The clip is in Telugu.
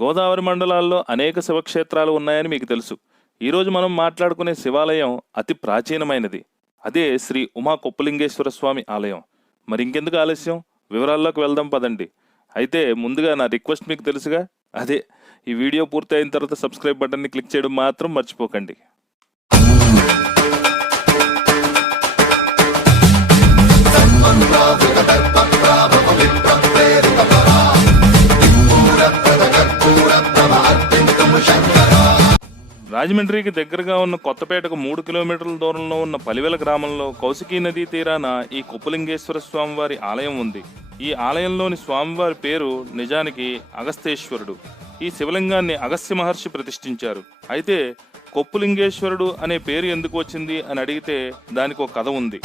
గోదావరి మండలాల్లో అనేక శివక్షేత్రాలు ఉన్నాయని మీకు తెలుసు. ఈరోజు మనం మాట్లాడుకునే శివాలయం అతి ప్రాచీనమైనది. అదే శ్రీ ఉమా కొప్పలింగేశ్వర స్వామి ఆలయం. మరి ఇంకెందుకు ఆలస్యం, వివరాల్లోకి వెళ్దాం పదండి. అయితే ముందుగా నా రిక్వెస్ట్ మీకు తెలుసుగా, అదే ఈ వీడియో పూర్తి అయిన తర్వాత సబ్స్క్రైబ్ బటన్ని క్లిక్ చేయడం మాత్రం మర్చిపోకండి. రాజమండ్రికి దగ్గరగా ఉన్న కొత్తపేటకు 3 కిలోమీటర్ల దూరంలో ఉన్న పలివెల గ్రామంలో కౌశికీ నదీ తీరాన ఈ కొప్పలింగేశ్వర స్వామివారి ఆలయం ఉంది. ఈ ఆలయంలోని స్వామివారి పేరు నిజానికి అగస్తేశ్వరుడు. ఈ శివలింగాన్ని అగస్త్య మహర్షి ప్రతిష్ఠించారు. అయితే కొప్పలింగేశ్వరుడు అనే పేరు ఎందుకు వచ్చింది అని అడిగితే దానికి ఒక కథ ఉంది.